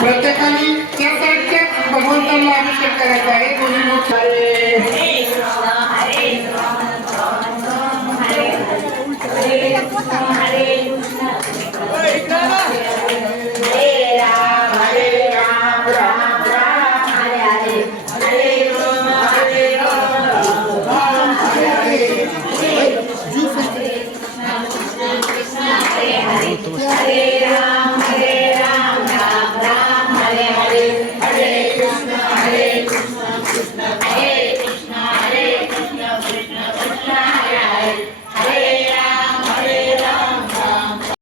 प्रत्येकाने त्या साईडच्या भगवंतांना अभिषेक करायचा आहे. María.